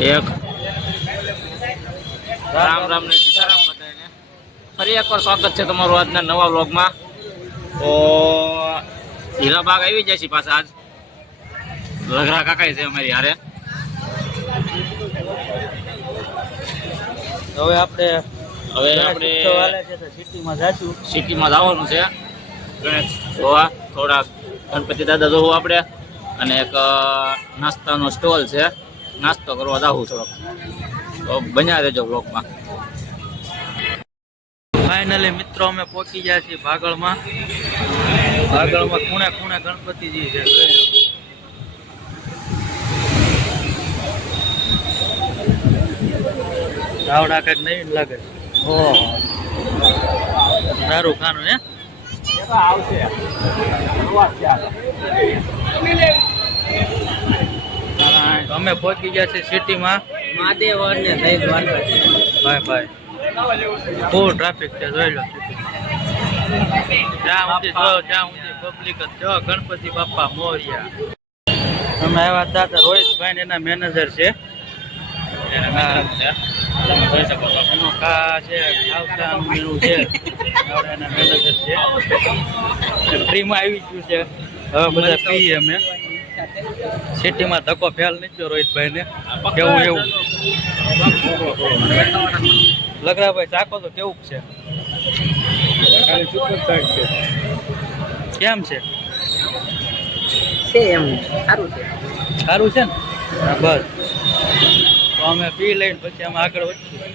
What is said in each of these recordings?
એક રામ રામ ને સીતારામ બધાને ફરી એકવાર સ્વાગત છે તમારું આજના નવા વ્લોગમાં. તો હીરાબાગ આવી જાય છે પાછા. આજ લગરા કાકા છે અમારી હારે. હવે આપણે સિટીમાં જવાનું છે ગણેશ જોવા. થોડા ગણપતિ દાદા જોવું આપણે, અને એક નાસ્તાનો સ્ટોલ છે, નાસ્તો કરવા જવું થોડોક. તો બન્યા રહેજો બ્લોગમાં. ફાઇનલી મિત્રો અમે પહોંચી ગયા છીએ ભાગળમાં ખૂણે ખૂણે ગણપતિજી છે. આવડા કઈક નહીં લાગે. ઓહો, સારું ખાનું હે. અમે પહોંચી ગયા છીએ સિટીમાં. મહાદેવ અને ભાઈ ફૂલ ટ્રાફિક છે, જોઈ લો. જ્યાં ઊંધી પબ્લિક જ જો. ગણપતિ બાપા મોર્યા. અમે આવ્યા હતા રોહિતભાઈ ને એના મેનેજર છે. જોઈ શકો છો એનો કા છે, ખાવસાનું મેનુ છે. એના મેનેજર છે. ફ્રીમાં આવી ગયું છે. હવે બધા પીએ અમે. સિટીમાં ધક્કો ફેલ નહીં ગયો રોહિતભાઈ ને. કેવું એવું લગરાભાઈ ચાકો તો કેવું છે? કેમ છે? સારું છે ને? બસ તો અમે પી લઈને પછી અમે આગળ વધીએ.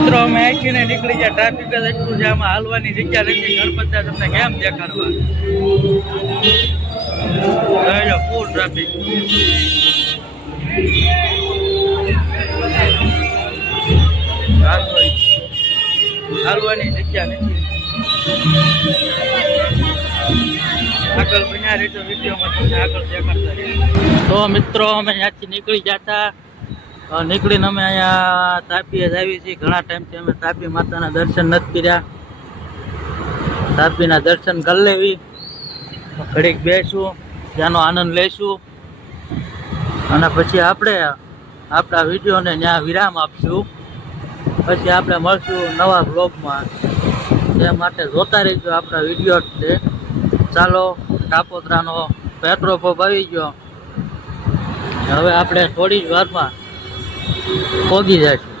મિત્રો અમે આખીને નીકળી ગયા. ટ્રાફિક જ એટલું છે, આમાં હાલવાની જગ્યા નથી. ગણપતિ તમને કેમ દેખાડવા? Full traffic. હાલવાની જગ્યા નથી. આગળ બન્યા રહેજો વિડીયોમાં, તમને આગળ દેખાડતા રહીએ. તો મિત્રો અમે ત્યાંથી નીકળી જતા. નીકળીને અમે અહીંયા તાપીએ જ આવી છીએ. ઘણા ટાઈમથી અમે તાપી માતાના દર્શન નથી કર્યા. તાપીના દર્શન કરી લેવી, ઘડીક બેસું, ત્યાંનો આનંદ લઈશું, અને પછી આપણે આપણા વિડીયોને ત્યાં વિરામ આપશું. પછી આપણે મળશું નવા બ્લોગમાં. તે માટે જોતા રહીજો આપણા વિડીયો છે. ચાલો, કાપોદ્રાનો પેટ્રોલ પંપ આવી ગયો. હવે આપણે થોડી જ વારમાં પહોંચી જઈશું.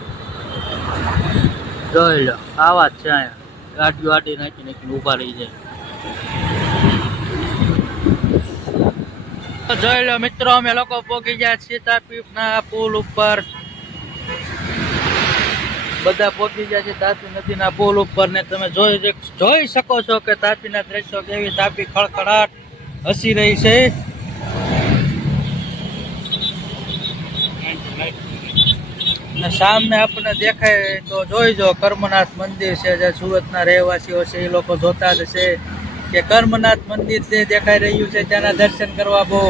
જોઈ લો, આવા જ છે અહીંયા. ગાડીઓ આડી નાખીને ઊભા રહી જાય. જોઈ લો મિત્રો, અમે લોકો પહોંચી ગયા છીએ તાપીના પુલ ઉપર. બધા પહોંચી ગયા છે તાપી નદીના પુલ ઉપર ને તમે જોઈ શકો છો કે તાપીના દ્રશ્યો કેવી. તાપી ખળખળાટ હસી રહી છે. સામે આપણને દેખાય તો જોઈજો કર્મનાથ મંદિર છે. જે સુરતના રહેવાસીઓ છે એ લોકો જોતા જ છે કે કર્મનાથ મંદિર જે દેખાઈ રહ્યું છે ત્યાંના દર્શન કરવા બહુ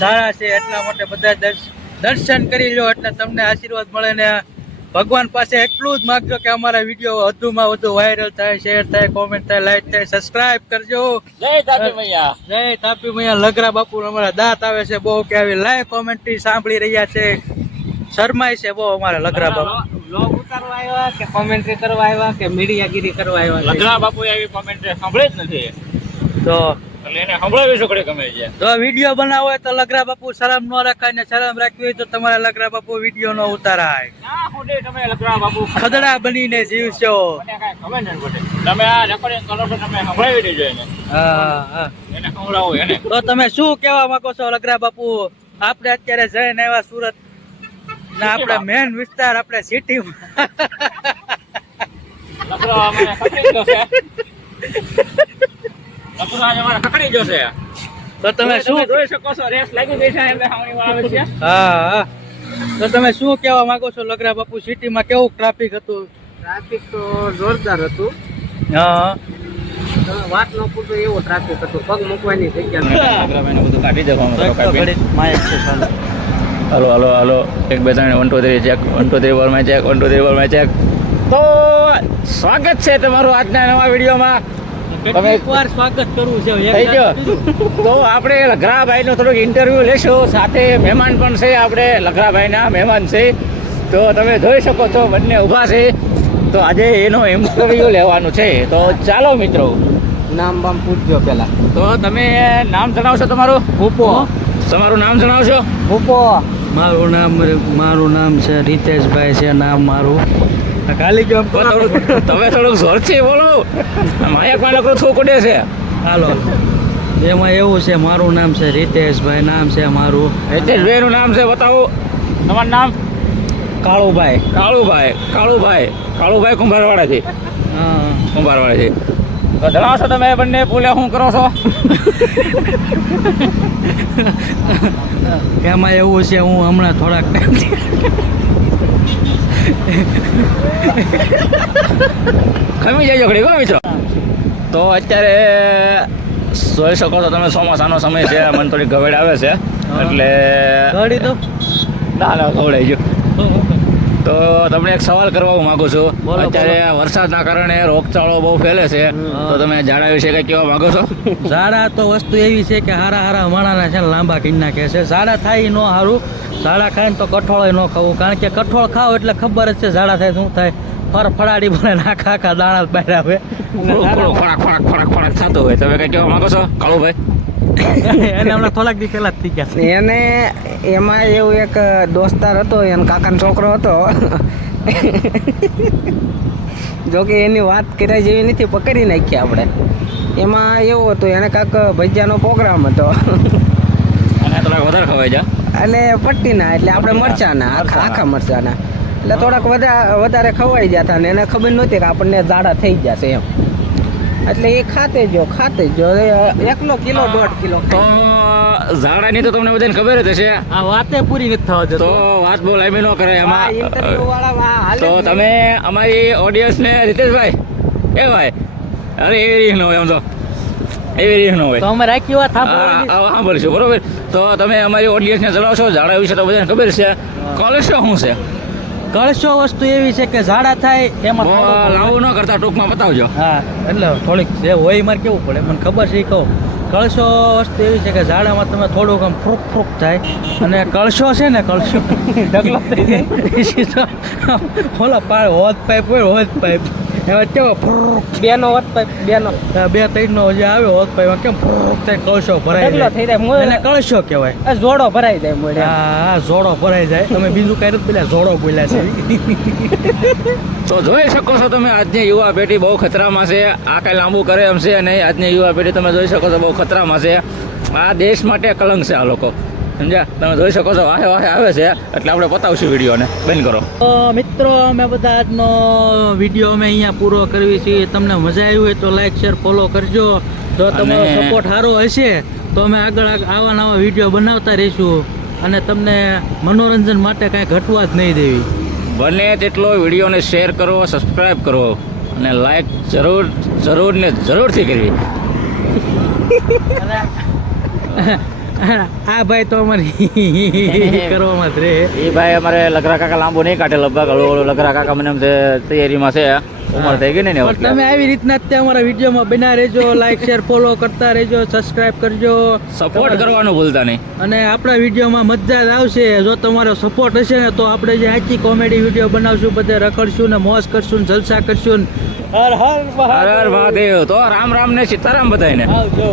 સારા છે. એટલા માટે બધા દર્શન કરી લો એટલે તમને આશીર્વાદ મળે. ને ભગવાન પાસે એટલું જ માગજો કે અમારા વિડીયો વધુમાં વધુ વાયરલ થાય, શેર થાય, કોમેન્ટ થાય, લાઈક થાય, સબસ્ક્રાઇબ કરજો. જય તાપી મૈયા. જય તાપી મૈયા. લગરા બાપુ અમારા દાંત આવે છે બહુ કે આવી લાઈવ કોમેન્ટ્રી સાંભળી રહ્યા છે. શરમાય છે બહુ અમારા લગરા બાપુ. વ્લોગ ઉતારવા આવ્યા કે કોમેન્ટ્રી કરવા આવ્યા કે મીડિયાગીરી કરવા આવ્યા? લગરા બાપુ આવી કોમેન્ટ્રી સાંભળે જ નથી. તો એને સંભળાવી છોકરી ગમે છે. જો વિડીયો બનાવો હોય તો લગરા બાપુ શરમ ન રખાય, ને શરમ રાખવી હોય તો તમારા લગરા બાપુ વિડીયો નો ઉતારાય. તમે લગરા બાપુ ખદડા બનીને જીવશો. તમે આ રેકોર્ડિંગ કરો છો, તમે સંભળાવી દેજો એને. હા, એને સંભળાવો એને. તો તમે શું કહેવા માંગો છો લગરા બાપુ? આપણે અત્યારે જઈને આવ્યા સુરત ના આપણા મેન વિસ્તાર, આપણે સિટીમાં. લગરા અમે ખકડી જશે. તો તમે શું જોઈ શકો છો, રેસ લાગી ગઈ છે. હા, તો તમે શું કહેવા માંગો છો લગરા બાપુ? સિટીમાં કેવું ટ્રાફિક હતું? ટ્રાફિક તો જોરદાર હતું. હા, વાત ન પૂછો એવો ટ્રાફિક હતું. પગ મૂકવાની જગ્યા બધું કાઢી દેવાનું. હાલો હાલો હાલો, 1 2 3 1 2 3 ચેક, 1 2 3 4 ચેક, 1 2 3 4 ચેક. તો સ્વાગત છે તમારું આજના નવા વિડીયોમાં. કેટલીક વાર સ્વાગત કરવું છે એક થઈ ગયો બીજું. તો આપણે લખરાભાઈનો થોડુંક ઇન્ટરવ્યૂ લેશું સાથે મહેમાન પણ છે આપણે લખરાભાઈના મહેમાન છે તો તમે જોઈ શકો છો બંને ઊભા છે તો આજે એનો ઇન્ટરવ્યૂ લેવાનું છે તો ચાલો મિત્રો નામ બામ પૂછજો પેલા. તો તમે નામ જણાવશો તમારું ભૂપો તમારું નામ જણાવશો ભૂપો. મારું નામ છે રીતેશભાઈ છે નામ મારું ખાલી ગયો તમે થોડુંક જોરથી બોલો માયા કોને કોઈ થોકડે છે હાલો એમાં એવું છે મારું નામ છે રીતેશભાઈ નામ છે મારું હિતેશભાઈનું નામ છે બતાવો તમારું નામ કાળુભાઈ કાળુભાઈ કુંભારવાડાથી હા કુંભારવાડાથી તો જણાવશો તમે બંને બોલે શું કરો છો એમાં એવું છે હું હમણાં થોડાક ખમી જાય ઘડી કોણ મિત્રો તો અત્યારે જોઈ શકો છો તમે ચોમાસાનો સમય છે મને થોડી ગવેડ આવે છે એટલે ગાડી તો ના ખવડાઈ ગયો તો તમને એક સવાલ કરવા હું માંગુ છું બોલો, અત્યારે વરસાદના કારણે રોગચાળો બહુ ફેલે છે તો તમે ઝાડા વિશે કંઈ કહેવા માંગો છો ઝાડા તો વસ્તુ એવી છે કે હારા માણાના છે ને લાંબા કરી નાખે છે ઝાડા થાય ઈ નો સારું ઝાડા ખાય ને તો કઠોળ ન ખાવું કારણ કે કઠોળ ખાવ એટલે ખબર જ છે ઝાડા થાય શું થાય ફળાડી બને આખા દાણા બહાર આવે થોડું ખોરાક થતું હોય તમે કંઈ કહેવા માંગો છો કાળુભાઈ એને હમણાં થોડાક દી પહેલા જ થઈ ગયા છે. એને એમાં એવું એક દોસ્તાર હતો એનો કાકાનો છોકરો હતો જો કે એની વાત કર્યા જેવી નથી પકડી નાખી આપણે. એમાં એવું હતું એને કાંક ભજીયાનો પ્રોગ્રામ હતો અને થોડાક વધારે ખવાઈ જા એટલે પટ્ટીના એટલે આપણે મરચાના આખા મરચાના એટલે થોડાક વધારે ખવાઈ ગયા હતા ને એને ખબર નહોતી કે આપણને ઝાડા થઈ જશે એમ એટલે એ ખાતે જો 1 કિલો 1.5 કિલો તો ઝાડાની તો તમને બધાને ખબર જ હશે આ વાતે પૂરી નથી થવા તો જતો વાત બહુ લાંબી ન કરે એમાં ઇન્ટરવ્યુ વાળા હાલે તો તમે અમારી ઓડિયન્સને રીતેશભાઈ એ ભાઈ અરે એવી રીત ન હોય આમ તો એવી રીત ન હોય તો અમે રાખી વાત સાંભળીશું બરોબર તો તમે અમારી ઓડિયન્સને જણાવશો ઝાડા વિશે તો બધાને ખબર છે કોલેસ્ટ્રોલ શું છે કળશો વસ્તુ એવી છે કે ઝાડા થાય એમાં બહુ થોડુંક- લાવું ન કરતા ટૂંકમાં બતાવજો હા એટલે થોડીક જે હોય મારે કેવું પડે મને ખબર છે એ કહું કળશો વસ્તુ એવી છે કે ઝાડામાં તમે થોડુંક આમ ફ્રૂક થાય અને કળશો છે ને કળશો ઢગલો થઈ જાય ઓલા હોત પાઇપ હોય હોત પાઇપ એમાં કેવો ફ્રૂક બેનો વત બેનો 2-3 નો જે આવે હોત પાઇપ કેમ ફ્રૂક થાય કળશો ભરાઈ ઢગલો થઈ જાય જાય એને કળશો કહેવાય જોડો ભરાઈ જાય મોઢે. હા જોડો ભરાઈ જાય તમે બીજું કઈ નથી પેલા જોડો બોલ્યા છે તો જોઈ શકો છો તમે આજની યુવા પેઢી બહુ ખતરામાં છે આ કાંઈ લાંબુ કરે એમ છે નહીં આજની યુવા પેઢી તમે જોઈ શકો છો બહુ ખતરામાં છે આ દેશ માટે કલંક છે આ લોકો સમજ્યા તમે જોઈ શકો છો વાહે વાહે આવે છે એટલે આપણે પતાવશું વિડીયોને બંધ કરો તો મિત્રો અમે બધા આજનો વિડીયો અમે અહીંયા પૂરો કરવી છીએ તમને મજા આવી હોય તો લાઈક શેર ફોલો કરજો જો તમારો અને- સપોર્ટ સારો હશે તો અમે આગળ આવા નવા વિડીયો બનાવતા રહીશું અને તમને મનોરંજન માટે કાંઈ ઘટવા જ નહીં દેવી બને તેટલો વિડીયોને શેર કરો સબસ્ક્રાઈબ કરો અને લાઈક જરૂર ને જરૂરથી કરવી આ ભાઈ તો અમારી કરવામાં જ રહે એ ભાઈ અમારે લગરા કાકા લાંબુ નહીં કાઢે લગભગ હળવું લગરા કાકા મને એમ છે તૈયારીમાં છે ઉંમર થઈ ગઈ ને પણ તમે આવી રીતના જ તે અમારા વિડીયોમાં બના રહેજો લાઈક શેર ફોલો કરતા રહેજો સબસ્ક્રાઇબ કરજો સપોર્ટ કરવાનું ભૂલતા નહીં અને આપણા વિડીયોમાં મજા જ આવશે જો તમારો સપોર્ટ હશે ને તો આપણે જે આખી કોમેડી વિડીયો બનાવશું બધે રખડશું ને મોજ કરશું ને જલસા કરશું ને હર હર હર હર મહાદેવ તો રામ રામ ને સીતારામ બધાને આવજો